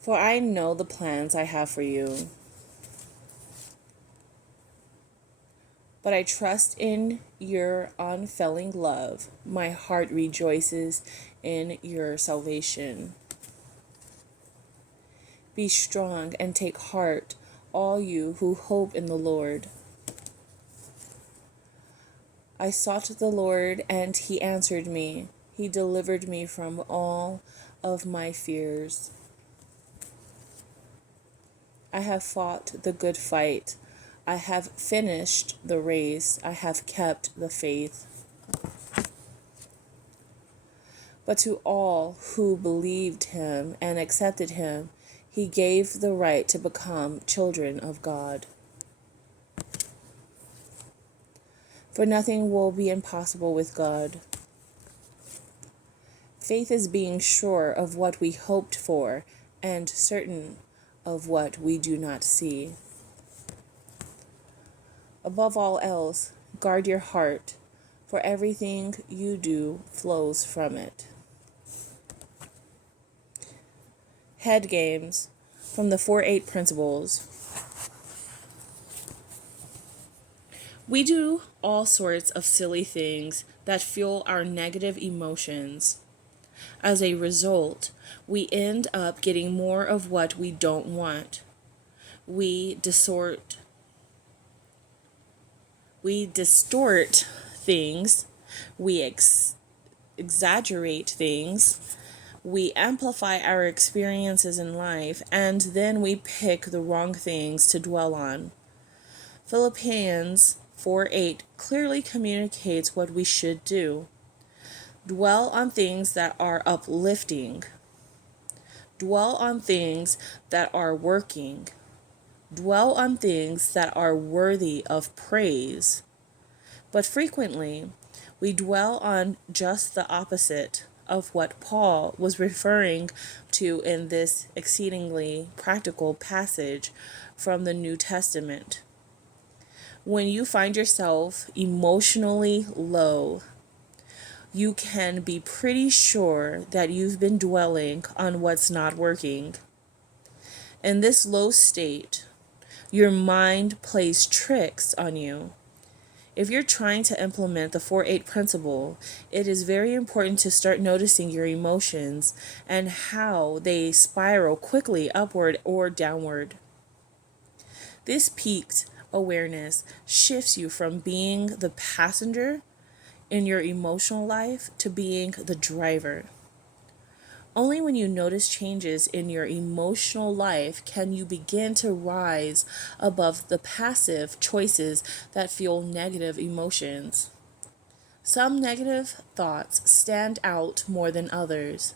For I know the plans I have for you. But I trust in your unfailing love. My heart rejoices in your salvation. Be strong and take heart, all you who hope in the Lord. I sought the Lord, and he answered me. He delivered me from all of my fears. I have fought the good fight. I have finished the race. I have kept the faith. But to all who believed him and accepted him, he gave the right to become children of God. For nothing will be impossible with God. Faith is being sure of what we hoped for and certain of what we do not see. Above all else, guard your heart, for everything you do flows from it. Head games from the 4-8 principles. We do all sorts of silly things that fuel our negative emotions. As a result, we end up getting more of what we don't want. We distort things, we exaggerate things, we amplify our experiences in life, and then we pick the wrong things to dwell on. Philippians 4:8 clearly communicates what we should do. Dwell on things that are uplifting. Dwell on things that are working. Dwell on things that are worthy of praise. But frequently, we dwell on just the opposite of what Paul was referring to in this exceedingly practical passage from the New Testament. When you find yourself emotionally low, you can be pretty sure that you've been dwelling on what's not working. In this low state, your mind plays tricks on you. If you're trying to implement the 4-8 principle, it is very important to start noticing your emotions and how they spiral quickly upward or downward. This peaked awareness shifts you from being the passenger in your emotional life to being the driver. Only when you notice changes in your emotional life can you begin to rise above the passive choices that fuel negative emotions. Some negative thoughts stand out more than others.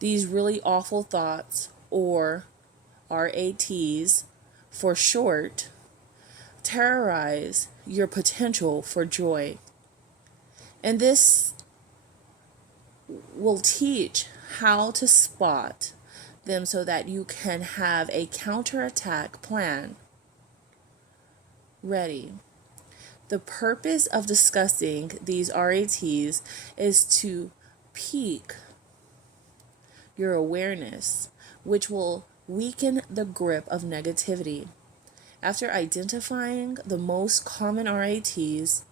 These really awful thoughts, or RATs for short, terrorize your potential for joy. And this will teach how to spot them so that you can have a counterattack plan ready. The purpose of discussing these RATs is to pique your awareness, which will weaken the grip of negativity. After identifying the most common RATs,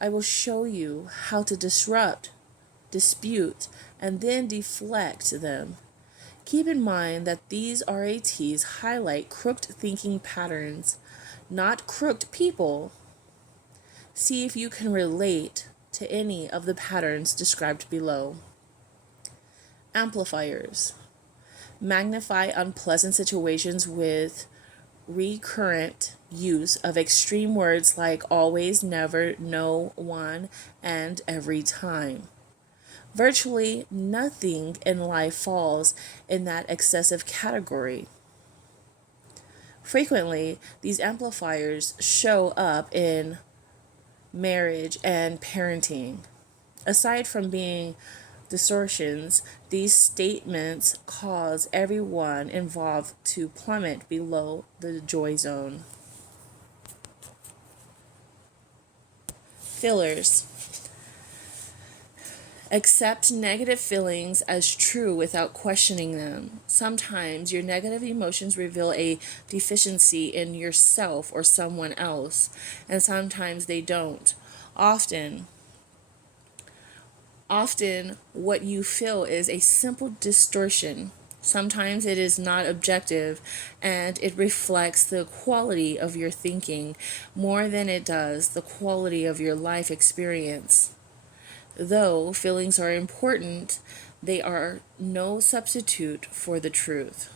I will show you how to disrupt, dispute, and then deflect them. Keep in mind that these RATs highlight crooked thinking patterns, not crooked people. See if you can relate to any of the patterns described below. Amplifiers magnify unpleasant situations with recurrent use of extreme words like always, never, no, one, and every time. Virtually nothing in life falls in that excessive category. Frequently, these amplifiers show up in marriage and parenting. Aside from being distortions, these statements cause everyone involved to plummet below the joy zone. Fillers. Accept negative feelings as true without questioning them. Sometimes your negative emotions reveal a deficiency in yourself or someone else, and sometimes they don't. Often, often what you feel is a simple distortion. Sometimes it is not objective and it reflects the quality of your thinking more than it does the quality of your life experience. Though feelings are important, they are no substitute for the truth.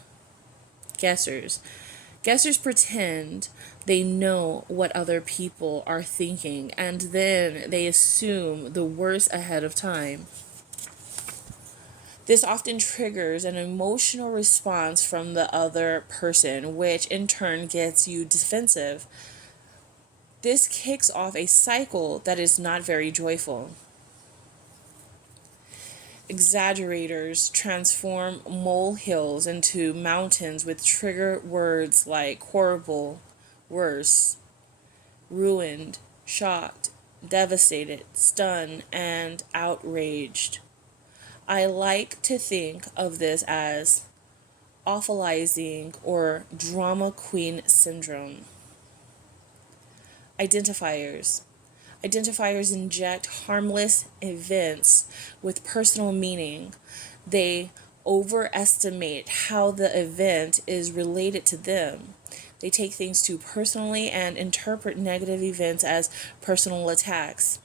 Guessers. Guessers pretend they know what other people are thinking and then they assume the worst ahead of time. This often triggers an emotional response from the other person, which in turn gets you defensive. This kicks off a cycle that is not very joyful. Exaggerators transform molehills into mountains with trigger words like horrible, worse, ruined, shocked, devastated, stunned, and outraged. I like to think of this as awfulizing or drama queen syndrome. Identifiers. Identifiers inject harmless events with personal meaning. They overestimate how the event is related to them. They take things too personally and interpret negative events as personal attacks.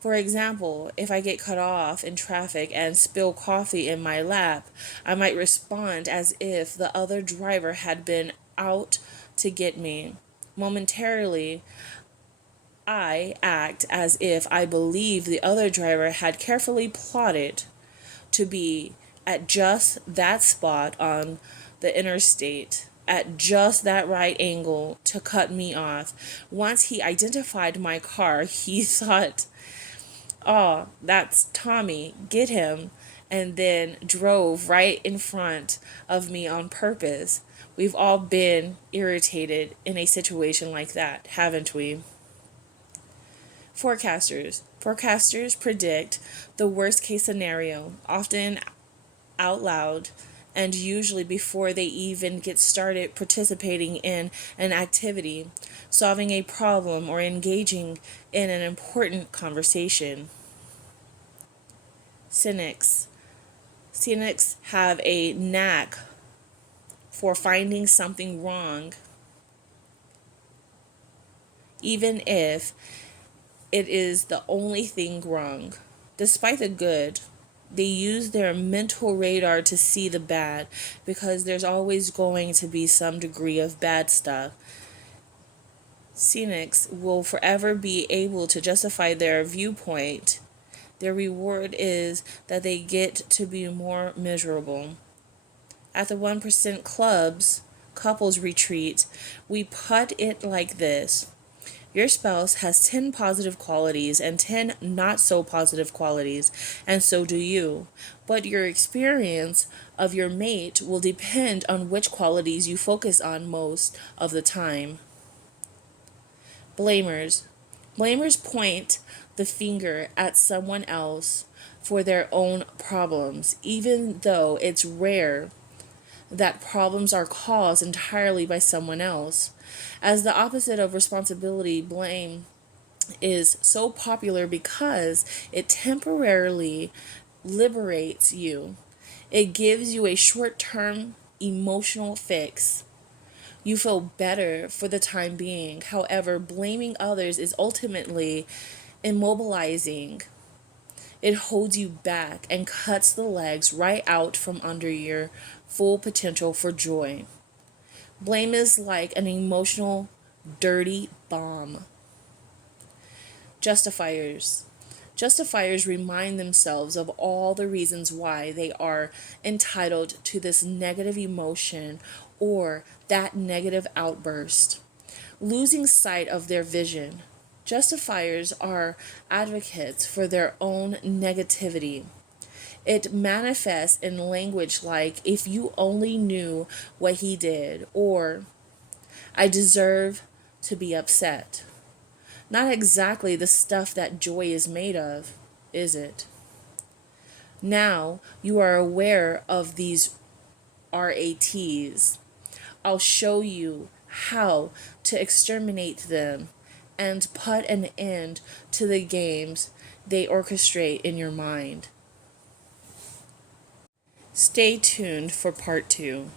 For example, if I get cut off in traffic and spill coffee in my lap, I might respond as if the other driver had been out to get me. Momentarily, I act as if I believe the other driver had carefully plotted to be at just that spot on the interstate, at just that right angle to cut me off. Once he identified my car, he thought, "Oh, that's Tommy, get him," and then drove right in front of me on purpose. We've all been irritated in a situation like that, haven't we? Forecasters. Forecasters predict the worst case scenario, often out loud, and usually before they even get started participating in an activity, solving a problem, or engaging in an important conversation. Cynics. Cynics have a knack for finding something wrong, even if it is the only thing wrong. Despite the good, they use their mental radar to see the bad because there's always going to be some degree of bad stuff. Cynics will forever be able to justify their viewpoint. Their reward is that they get to be more miserable. At the 1% Club's couples retreat, we put it like this: your spouse has 10 positive qualities and 10 not so positive qualities, and so do you. But your experience of your mate will depend on which qualities you focus on most of the time. Blamers. Blamers point the finger at someone else for their own problems, even though it's rare that problems are caused entirely by someone else. As the opposite of responsibility, blame is so popular because it temporarily liberates you. It gives you a short term emotional fix. You feel better for the time being. However, blaming others is ultimately immobilizing. It holds you back and cuts the legs right out from under your full potential for joy. Blame is like an emotional, dirty bomb. Justifiers. Justifiers remind themselves of all the reasons why they are entitled to this negative emotion or that negative outburst, losing sight of their vision. Justifiers are advocates for their own negativity. It manifests in language like, "if you only knew what he did," or "I deserve to be upset." Not exactly the stuff that joy is made of, is it? Now you are aware of these RATs. I'll show you how to exterminate them and put an end to the games they orchestrate in your mind. Stay tuned for part 2.